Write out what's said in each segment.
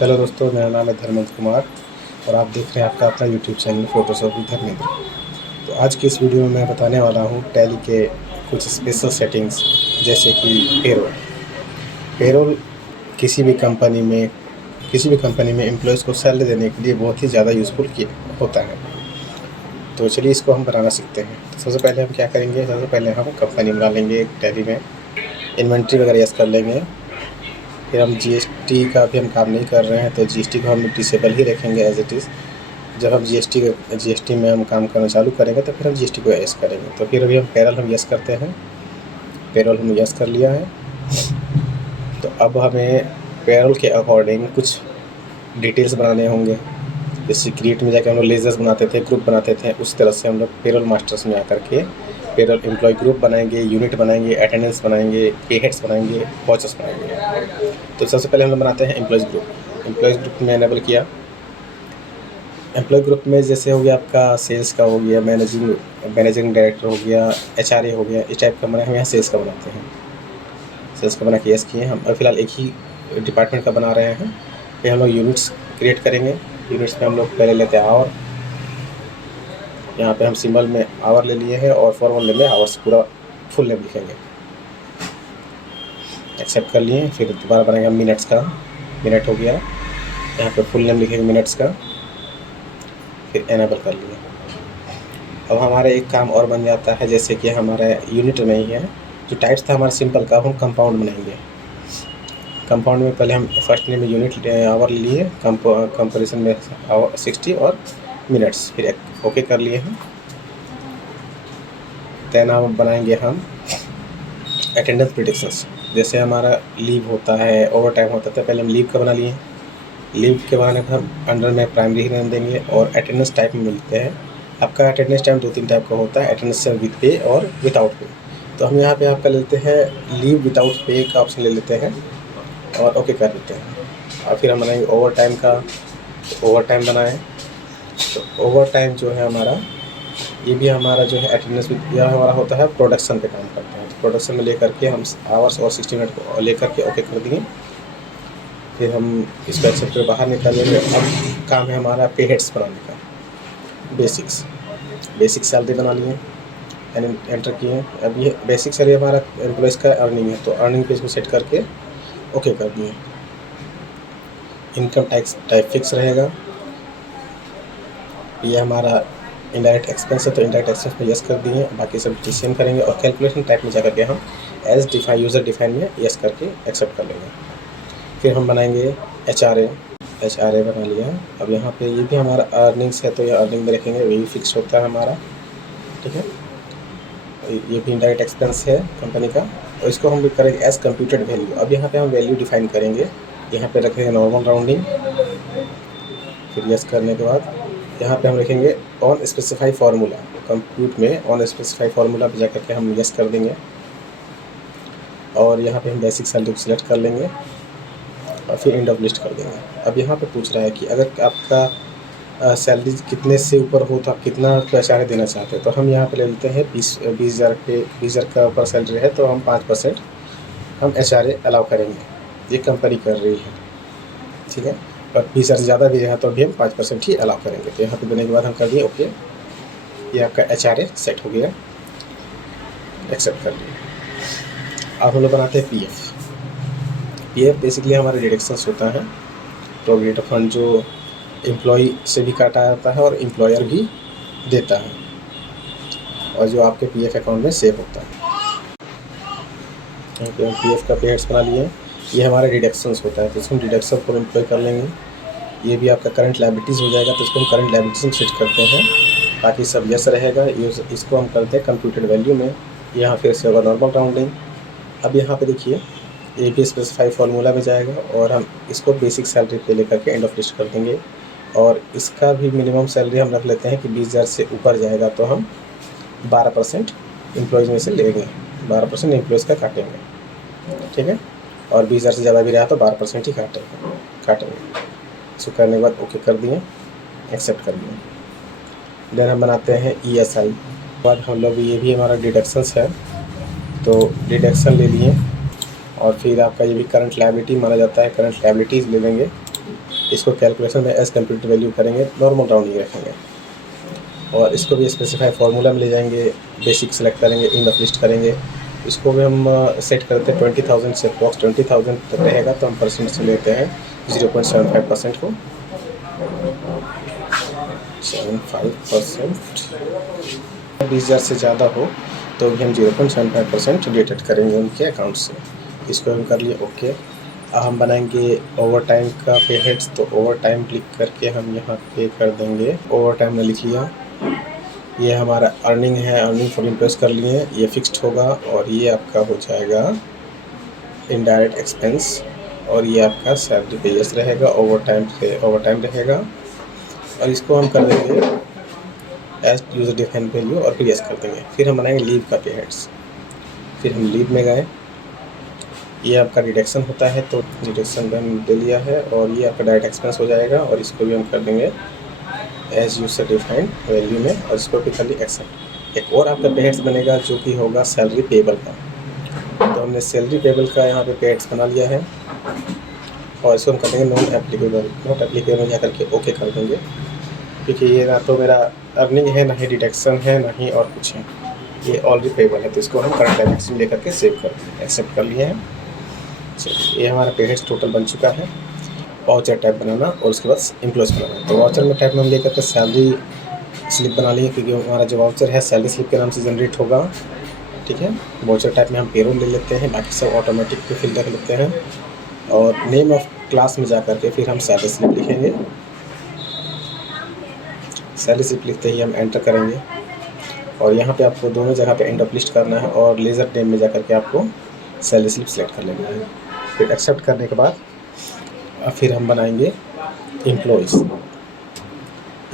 Hello दोस्तों, मेरा नाम है धर्मेंद्र कुमार और आप देख रहे हैं आपका अपना YouTube channel Photoshop with Dharmendra. तो आज की इस वीडियो में मैं बताने वाला हूँ टैली के कुछ स्पेशल सेटिंग्स, जैसे कि पेरोल। पेरोल किसी भी कंपनी में एम्प्लॉयज़ को सैलरी देने के लिए बहुत ही ज़्यादा यूज़फुल होता है। तो चलिए इसको हम बनाना सीखते हैं। तो सबसे पहले हम क्या करेंगे, सबसे पहले हम कंपनी बना लेंगे टैली में, इन्वेंट्री वगैरह यस कर लेंगे। फिर हम जीएसटी का भी हम काम नहीं कर रहे हैं तो जीएसटी को हम डिसेबल ही रखेंगे एज इट इज़। जब हम जीएसटी में हम काम करना चालू करेंगे तो फिर हम जीएसटी को यस करेंगे। तो फिर अभी हम पेरोल हम यस करते हैं। पेरोल हम यस कर लिया है। तो अब हमें पेरोल के अकॉर्डिंग कुछ डिटेल्स बनाने होंगे। जैसे क्रिएट में जाकर हम लोग लेजर्स बनाते थे, ग्रुप बनाते थे, उस तरह से हम लोग पेरोल मास्टर्स में आकर के पेरोल एम्प्लॉय ग्रुप बनाएंगे, यूनिट बनाएंगे, अटेंडेंस बनाएंगे, पे हेड्स बनाएंगे, वॉचर्स बनाएंगे। तो सबसे पहले हम लोग बनाते हैं एम्प्लॉयज़ ग्रुप। एम्प्लॉयज़ ग्रुप में एनेबल किया। एम्प्लॉय ग्रुप में जैसे हो गया आपका सेल्स का, हो गया मैनेजिंग डायरेक्टर, हो गया एचआरए, हो गया, इस टाइप का हम यहाँ सेल्स का बनाते हैं। सेल्स का बना के यस किए हम। फ़िलहाल एक ही डिपार्टमेंट का बना रहे हैं। फिर हम लोग यूनिट्स क्रिएट करेंगे। यूनिट्स में हम लोग पहले लेते हैं आवर। यहाँ पे हम सिंबल में आवर ले लिए हैं और फॉर्मूले में आवर्स पूरा फुल नेम लिखेंगे। एक्सेप्ट कर लिए। फिर दोबारा बनाएंगे मिनट्स का। मिनट हो गया, यहाँ पे फुल नेम लिखेंगे मिनट्स का, फिर एनेबल कर लिए। अब हमारा एक काम और बन जाता है, जैसे कि हमारा यूनिट नहीं है, जो टाइप्स था हमारा सिंपल का, हम कंपाउंड बनाएंगे। कंपाउंड में पहले हम फर्स्ट नेम में यूनिट आवर लिए, कंपेरिजन में आवर 60 और मिनट्स, फिर ओके कर लिए हैं। देन अब बनाएंगे हम अटेंडेंस प्रिडिक्शंस। जैसे हमारा लीव होता है, ओवर टाइम होता है, पहले हम लीव का बना लिए। लीव के बनाने पर हम अंडर में प्राइमरी ही नेम देंगे और अटेंडेंस टाइप में मिलते हैं। आपका अटेंडेंस टाइम 2-3 टाइप का होता है, अटेंडेंस विद पे और विदाउट पे। तो हम यहाँ पे आपका लेते हैं लीव विदाउट पे का ऑप्शन ले लेते हैं और ओके कर देते हैं। और फिर हम बनाएंगे ओवर टाइम का। ओवर टाइम बनाएँ तो ओवर टाइम जो है हमारा, ये भी हमारा जो है अटेंडेंस यह हमारा होता है, प्रोडक्शन पे काम करता है। तो प्रोडक्शन में लेकर के हम आवर्स और 60 मिनट को लेकर के ओके कर दिए। फिर हम इसको एक्सेप्ट कर बाहर निकालेंगे। अब काम है हमारा पे हेड्स बनाने का। बेसिक सैलरी बना लिए, एंटर किए। अब ये बेसिक सैलरी हमारा एम्प्लॉयज़ का अर्निंग है, तो अर्निंग पे इसको सेट करके ओके कर दिए। इनकम टैक्स टाइप फिक्स रहेगा। ये हमारा इनडायरेक्ट एक्सपेंस है, तो इनडायरेक्ट एक्सपेंस में यस कर दिए। बाकी सब सेम करेंगे और कैलकुलेशन टाइप में जाकर के हम एज डिफाइन, यूज़र डिफाइन में यस करके एक्सेप्ट कर लेंगे। फिर हम बनाएंगे एचआरए बना लिया। अब यहाँ पे ये भी हमारा अर्निंग्स है, तो ये अर्निंग में रखेंगे, ये भी फिक्स होता है हमारा, ठीक है। ये भी इनडायरेक्ट एक्सपेंस है कंपनी का, और इसको हम भी करेंगे एज कंप्यूटेड वैल्यू। अब यहाँ पे हम वैल्यू डिफाइन करेंगे। यहाँ पे रखेंगे नॉर्मल राउंडिंग। फिर यस करने के बाद यहाँ पे हम लिखेंगे ऑन स्पेसिफाई फार्मूला। कंप्यूट में ऑन स्पेसिफाई फार्मूला पे जाकर के हम यस कर देंगे और यहाँ पे हम बेसिक सैलरी को सिलेक्ट कर लेंगे और फिर एंड ऑफ लिस्ट कर देंगे। अब यहाँ पे पूछ रहा है कि अगर आपका सैलरी कितने से ऊपर हो तो आप कितना एचआरए देना चाहते हैं। तो हम यहाँ पे ले लेते हैं 20,000 का ऊपर सैलरी है तो हम 5% हम एचआरए अलाउ करेंगे। ये कंपनी कर रही है, ठीक है। और 20,000 से ज़्यादा भी है तो भी हम 5% ही अलाउ करेंगे। तो यहाँ पे देने के बाद हम कर दिए ओके। ये आपका एचआरए सेट हो गया, एक्सेप्ट कर लिया। अब हम लोग बनाते हैं पीएफ बेसिकली हमारा डिडक्शंस होता है। प्रोविडेंट फंड जो एम्प्लॉय से भी काटा जाता है और एम्प्लॉयर भी देता है, और जो आपके पीएफ अकाउंट में सेव होता है। यहाँ पे हम पीएफ का पे हेड्स बना लिए। ये हमारा डिडक्शंस होता है, तो इसको हम डिडक्शन को एम्प्लॉय कर लेंगे। ये भी आपका करंट लायबिलिटीज़ हो जाएगा, तो इसको हम करंट लायबिलिटीज़ में सेट करते हैं। बाकी सब यस रहेगा। इसको हम करते हैं कंप्यूटेड वैल्यू में। यहाँ फिर से होगा नॉर्मल राउंडिंग। अब यहाँ पे देखिए ये भी स्पेसिफाई फार्मूला में जाएगा और हम इसको बेसिक सैलरी पे लेकर के एंड ऑफ लिस्ट कर देंगे। और इसका भी मिनिमम सैलरी हम रख लेते हैं कि 20,000 से ऊपर जाएगा तो हम 12% एम्प्लॉयज़ में से लेंगे, 12% एम्प्लॉयज़ का काटेंगे, ठीक है। और 20,000 से ज़्यादा भी रहा तो 12% ही काटेंगे। इसको करने के बाद ओके कर दिए, एक्सेप्ट कर दिए। देन हम बनाते हैं ईएसआई। बाद हम लोग ये भी हमारा डिडक्शंस है, तो डिडक्शन ले लिए और फिर आपका ये भी करंट लायबिलिटी माना जाता है, करंट लायबिलिटीज़ ले लेंगे। इसको कैलकुलेशन में एज कंप्यूटर वैल्यू करेंगे, नॉर्मल राउंडिंग रखेंगे। और इसको भी स्पेसिफाई फार्मूला में ले जाएंगे, बेसिक सेलेक्ट करेंगे, इनफ लिस्ट करेंगे। इसको भी हम सेट करते हैं 20,000 से, अप्रॉक्स 20,000 तक रहेगा तो हम परसेंट से लेते हैं 0.75% को, 75%। 20,000 से ज़्यादा हो तो भी हम 0.75% डिडक्ट करेंगे उनके अकाउंट से। इसको हम कर लिए ओके। अब हम बनाएंगे ओवर टाइम का पे हेड्स, तो ओवर टाइम क्लिक करके हम यहाँ पे कर देंगे, ओवर टाइम ने लिख लिया। ये हमारा अर्निंग है, अर्निंग फॉर एम्प्लॉयज़ कर लिए, ये फिक्स्ड होगा और ये आपका हो जाएगा इनडायरेक्ट एक्सपेंस, और ये आपका सैलरी पे यस रहेगा, ओवर टाइम पे ओवर टाइम रहेगा। और इसको हम कर देंगे एज यूज़र डिफाइंड वैल्यू और फिर यस कर देंगे। फिर हम बनाएंगे लीव का पे हेड्स, फिर हम लीव में गए, ये आपका डिडक्शन होता है तो डिडक्शन भी हम दे लिया है, और ये आपका डायरेक्ट एक्सपेंस हो जाएगा, और इसको भी हम कर देंगे एज यूज़र डिफाइंड वैल्यू में, और इसको भी कर लिए एक्सेप्ट। एक और आपका पे हेड्स बनेगा जो कि होगा सैलरी पेबल का, तो हमने सैलरी पेबल का यहाँ पे हेड्स बना लिया है, और इसको हम कर देंगे नॉट एप्लीकेबल। नॉट एप्लीकेबल में जाकर के ओके कर देंगे, क्योंकि ये ना तो मेरा अर्निंग है, ना ही डिडक्शन है, ना ही और कुछ है, ये ऑलरेडी पेबल है, तो इसको हम करंट डायरेक्शन लेकर के सेव कर देंगे, एक्सेप्ट कर लिए हैं। ये हमारा पे हेड्स टोटल बन चुका है। वाउचर टाइप बनाना और उसके बाद एम्प्लॉयज़ बनाना, तो वाउचर में टाइप में हम लेकर के सैलरी स्लिप बना लिए, क्योंकि हमारा जो वाउचर है सैलरी स्लिप के नाम से जनरेट होगा, ठीक है। वाउचर टाइप में हम पेरोल ले लेते हैं, बाकी सब ऑटोमेटिक पे फिल कर लेते हैं, और नेम ऑफ क्लास में जा कर के फिर हम सैलरी स्लिप लिखेंगे। सैलरी स्लिप लिखते ही हम एंटर करेंगे, और यहाँ पे आपको दोनों जगह पे एंड ऑफ लिस्ट करना है, और लेज़र नेम में जा कर के आपको सैलरी स्लिप सेलेक्ट कर लेना है। फिर एक्सेप्ट करने के बाद फिर हम बनाएंगे एम्प्लॉयज़।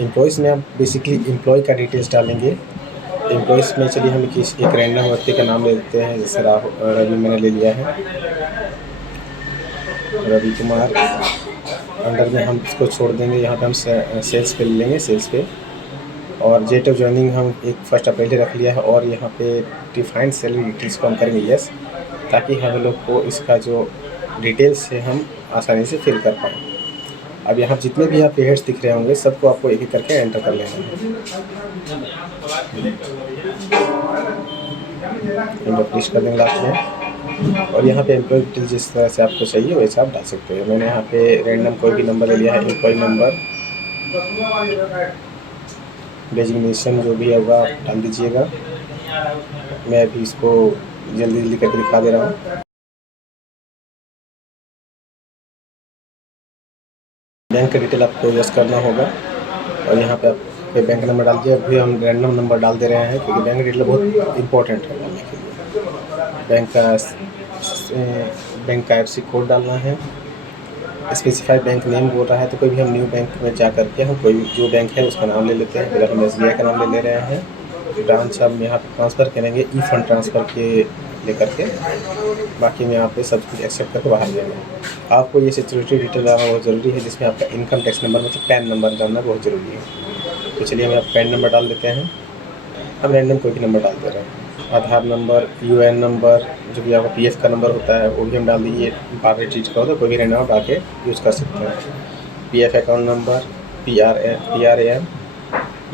एम्प्लॉयज़ में आप बेसिकली एम्प्लॉय का डिटेल्स डालेंगे। एम्प्लॉयज़ में चलिए हम एक रैंडम व्यक्ति का नाम ले लेते हैं, जैसे रवि मैंने ले लिया है, रवि कुमार। अंडर में हम इसको छोड़ देंगे, यहाँ पे हम सेल्स पे ले लेंगे, सेल्स पे, और डेट ऑफ ज्वाइनिंग हम 1 अप्रैल रख लिया है, और यहाँ पे डिफाइंड सैलरी डिटेल्स को हम करेंगे यस, ताकि हम लोग को इसका जो डिटेल्स है हम आसानी से फिल कर पाएँ। अब यहाँ जितने भी यहाँ पे हेड्स दिख रहे होंगे सबको आपको एक एक करके एंटर कर लेना है। फिनिश कर देंगे लास्ट में, और यहाँ पे एम्प्लॉय डिटेल जिस तरह से आपको चाहिए वैसे आप डाल सकते हो। मैंने यहाँ पे रैंडम कोई भी नंबर ले लिया है, एम्प्लॉय नंबर, डेजिग्नेशन जो भी होगा आप डाल दीजिएगा। मैं अभी इसको जल्दी जल्दी करके दिखा दे रहा हूँ। बैंक का डिटेल आपको यस करना होगा, और यहाँ पे आप बैंक नंबर डाल दिया। अभी हम रैंडम नंबर डाल दे रहे हैं, क्योंकि बैंक डिटेल बहुत इंपॉर्टेंट है डालने के लिए। बैंक का एफसी कोड डालना है। स्पेसिफाई बैंक नेम बोल रहा है, तो कोई भी हम न्यू बैंक में जा कर के हम कोई जो बैंक है उसका नाम ले लेते हैं। फिर हम SBI का नाम ले ले रहे हैं। ब्रांच हम यहाँ पे ट्रांसफ़र करेंगे, ई फंड ट्रांसफ़र के लेकर के, बाकी में यहाँ पे सब कुछ एक्सेप्ट करके बाहर जाएंगे। आपको ये सिक्योरिटी डिटेल डालना बहुत ज़रूरी है, जिसमें आपका इनकम टैक्स नंबर मतलब पैन नंबर डालना बहुत ज़रूरी है। तो चलिए हम पैन नंबर डाल देते हैं। हम रैंडम कोई भी नंबर डाल दे रहे हैं। आधार नंबर, UN नंबर, जो भी आपका PF का नंबर होता है वो भी हम डाल दीजिए। बाकी चीज़ का होता है कोई भी रैंडम डाल के यूज़ कर सकते हैं। PF अकाउंट नंबर, PRAN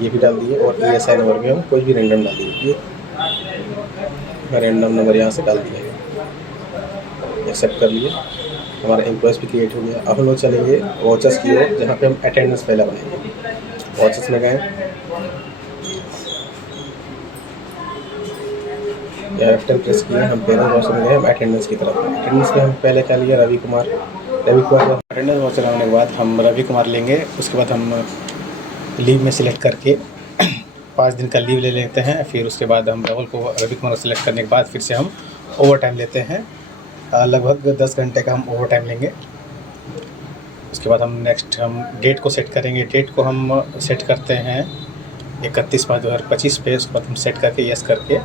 ये भी डाल दिए, और ESI नंबर भी हम कोई भी रैंडम डाल दीजिए। रैंडम नंबर यहाँ से डाल दिया, एक्सेप्ट कर लिए। हमारा एम्प्लॉयज़ भी क्रिएट हो गया। अब हम लोग चलेंगे वाचर्स की ओर, जहाँ पे हम अटेंडेंस पहले बनाएंगे। वाचर्स में गए, F10 प्रेस किया, हम पेरोल वाचर में गए, हम अटेंडेंस की तरफ। अटेंडेंस में हम पहले क्या लिया, रवि कुमार अटेंडेंस वाचर आने के बाद हम रवि कुमार लेंगे। उसके बाद हम लीव में सिलेक्ट करके 5 दिन का लीव ले लेते हैं। फिर उसके बाद हम डबल को रवि कुमार सेलेक्ट करने के बाद फिर से हम ओवर टाइम लेते हैं। लगभग 10 घंटे का हम ओवर टाइम लेंगे। उसके बाद हम नेक्स्ट हम डेट को सेट करेंगे। डेट को हम सेट करते हैं 31/5/2025 पे। उसके बाद हम सेट करके यस करके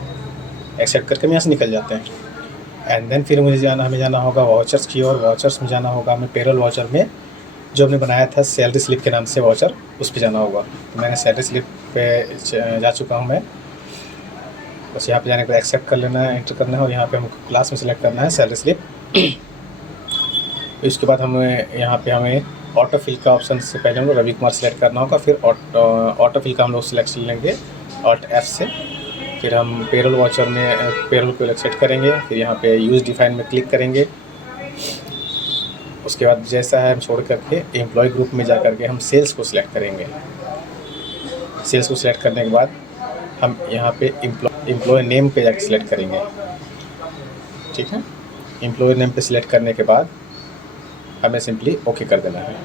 एक्सेप्ट करके हम यहाँ से निकल जाते हैं। एंड देन फिर हमें जाना होगा वाउचर्स की ओर। वाउचर्स में जाना होगा हमें पेरोल वाउचर में, जो हमने बनाया था सैलरी स्लिप के नाम से वाउचर, उस पे जाना होगा। तो मैंने सैलरी स्लिप पे जा चुका हूँ मैं। बस यहाँ पे जाने के बाद एक्सेप्ट कर लेना है, एंटर करना है, और यहाँ पे हमको क्लास में सेलेक्ट करना है सैलरी स्लिप। इसके बाद हमें यहाँ पे हमें ऑटो फिल का ऑप्शन से पहले हम लोग रवि कुमार सेलेक्ट करना होगा, फिर ऑटो फिल का हम लोग सिलेक्शन लेंगे Alt F से। फिर हम पेरोल वाचर में पेरोल को सेलेक्ट करेंगे, फिर यहाँ पे यूज़ डिफाइन में क्लिक करेंगे। उसके बाद जैसा है हम छोड़ करके एम्प्लॉय ग्रुप में जा करके हम सेल्स को सिलेक्ट करेंगे। सेल्स को सिलेक्ट करने के बाद हम यहाँ पे एम्प्लॉय नेम पे जाकर सिलेक्ट करेंगे, ठीक है। एम्प्लॉय नेम पे सिलेक्ट करने के बाद हमें सिंपली ओके कर देना है।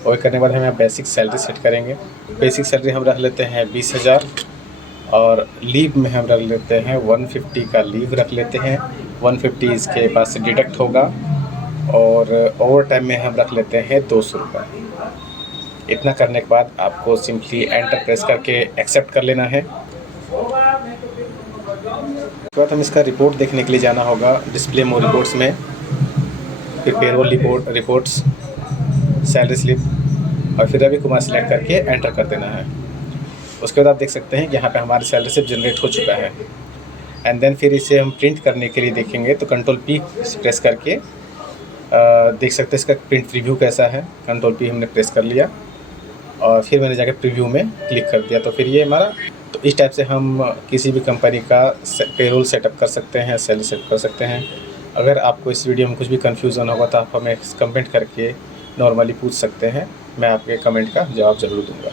ओके करने के बाद हम यहाँ बेसिक सैलरी सेट करेंगे। बेसिक सैलरी हम रख लेते हैं 20,000 और लीव में हम रख लेते हैं 150 का लीव रख लेते हैं। 150 इसके पास से डिडक्ट होगा और ओवर टाइम में हम रख लेते हैं 200 रुपये। इतना करने के बाद आपको सिंपली एंटर प्रेस करके एक्सेप्ट कर लेना है। उसके बाद हम इसका रिपोर्ट देखने के लिए जाना होगा डिस्प्ले मोर रिपोर्ट्स में, फिर पेरोल रिपोर्ट्स, सैलरी स्लिप और फिर रवि कुमार सेलेक्ट करके एंटर कर देना है। उसके बाद आप देख सकते हैं कि यहाँ पे हमारी सैलरी स्लिप जनरेट हो चुका है। एंड देन फिर इसे हम प्रिंट करने के लिए देखेंगे तो कंट्रोल P प्रेस करके देख सकते हैं इसका प्रिंट प्रीव्यू कैसा है। कंट्रोल P हमने प्रेस कर लिया और फिर मैंने जाकर प्रीव्यू में क्लिक कर दिया, तो फिर ये हमारा। तो इस टाइप से हम किसी भी कंपनी का पेरोल सेटअप कर सकते हैं, सैलरी सेटअप कर सकते हैं। अगर आपको इस वीडियो में कुछ भी कन्फ्यूज़न होगा तो आप हमें कमेंट करके नॉर्मली पूछ सकते हैं, मैं आपके कमेंट का जवाब ज़रूर दूँगा।